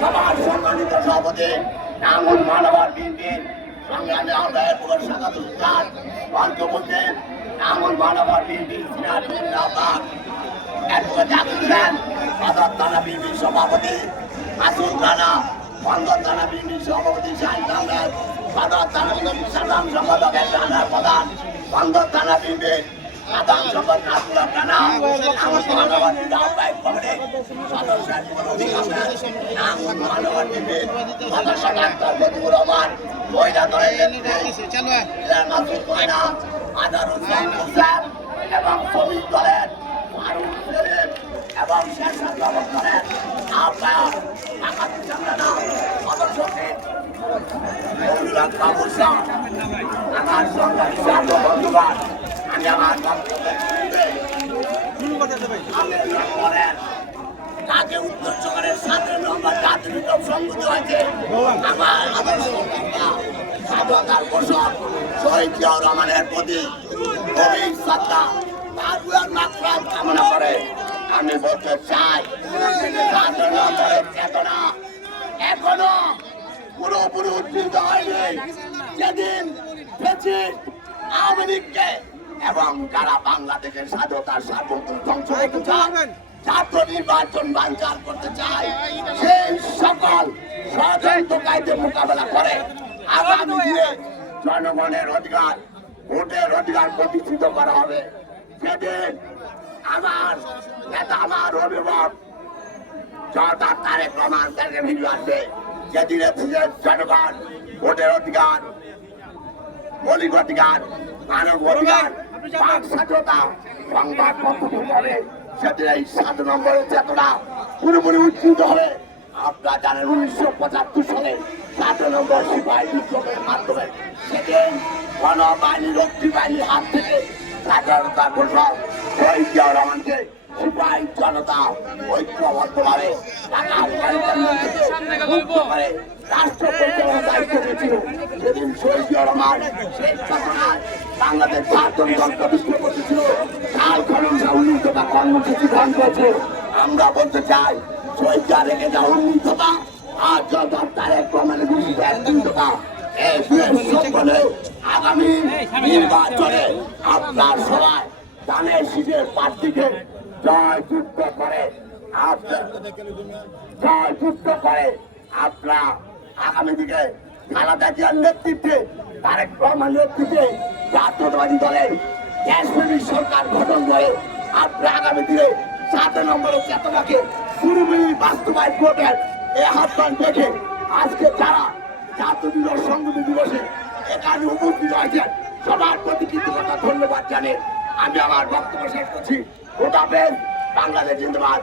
সবার সম্মানিত সভাপতি নাঙ্গল মানবার বিএনপির সংগ্রামী আহ্বায়ক পুরস্কার শাখাত উস্তাদ পঞ্চমন্ত্রী নাঙ্গল মানবার বিএনপির সিনার জিন্দাবাদ অ্যাডভোকেট জাকির থানা বিএনপির সভাপতি, আসুল রানা বন্দর থানা বিএনপির সভাপতি শাহিদ আহমেদ সদর থানা সাধারণ প্রধান বন্দর থানা সদস্য সদস্য ময়না। আদারুল এবং শ্রমিক দলের এবং জগৎ দলের আহ্বায়ক আকাশ চন্দ্রনা শাহ আমার ছাত্র বন্ধুগণ। আমের নম্বরের করে সাতের নম্বর জাতীয় বিপ্লব সংগঠিত হয়েছে আমার স্বাধীনতার জিয়াউর রহমানের প্রতি গভীর কামনা করে আমি বলতে চাই নম্বরের চেতনা এখনও পুরোপুরি উজ্জীবিত হয়নি যেদিন আওয়ামী লীগকে এবং যারা বাংলাদেশের স্বাধীনতার সার্বভৌম ধ্বংস করতে ছাত্র নির্বাচন করতে চায় সেই সকল ষড়যন্ত্রকারীদের মোকাবেলা করে আগামী দিনে জনগণের অধিকার ভোটের অধিকার প্রতিষ্ঠিত করা হবে। সেদিন আমার নেতা আমার অভিভাবক সরকার তারেক রহমান তাকে ভিডিও আসবে এসেছে জনগণ ভোটের অধিকার মৌলিক অধিকার মানব অধিকার স্বাধীনতা সংবাদ হবে। সেদিন এই সাত নম্বরের চেতনা পুরোপুরি উজ্জীবিত হবে। আপনারা জানেন উনিশশো পঁচাত্তর সালে সাত নম্বর সিপাহী বিপ্লবের মাধ্যমে সেদিন গণবাহিনী রক্ষী বাহিনীর হাত থেকে স্বাধীনতা ঘোষক শহীদ রহমানকে সিপাহী জনতা ঐক্যবদ্ধভাবে ঢাকার রাষ্ট্র পরিচালনার দায়িত্ব দিয়েছিল সেদিন শহীদ রহমান বিষ্ণু করতেছিল কাল খনন উন্নীততা কর্মসূচি গ্রহণ আমরা বলতে চাই শহীদ রেখে যা উন্নীততা আর যত তারেক রহমানের বিরুদ্ধে উন্নীততা এই দেশ সকলে আগামী নির্বাচনে আপনার সবাই ধানের শীতের প্রার্থীকে জয় যুক্ত করে আপনার জয় করে আপনার আগামী দিকে খালাদা জিয়ার নেতৃত্বে তারেক রহমান নেতৃত্বে জাতীয়তাবাদী দলের কাশ্মীরি সরকার গঠন করে আপনার আগামী দিনে সাত নম্বরের চেতনাকে পুরোপুরি বাস্তবায়ন করবেন এই আহ্বান দেখে আজকে যারা জাতীয় দিবস সংগঠন দিবসে এখানে উপস্থিত হয়েছেন সবার প্রতি কৃতজ্ঞতা ধন্যবাদ জানিয়ে আমি আমার বক্তব্য শেষ করছি। ওটা বাংলাদেশ জিন্দাবাদ।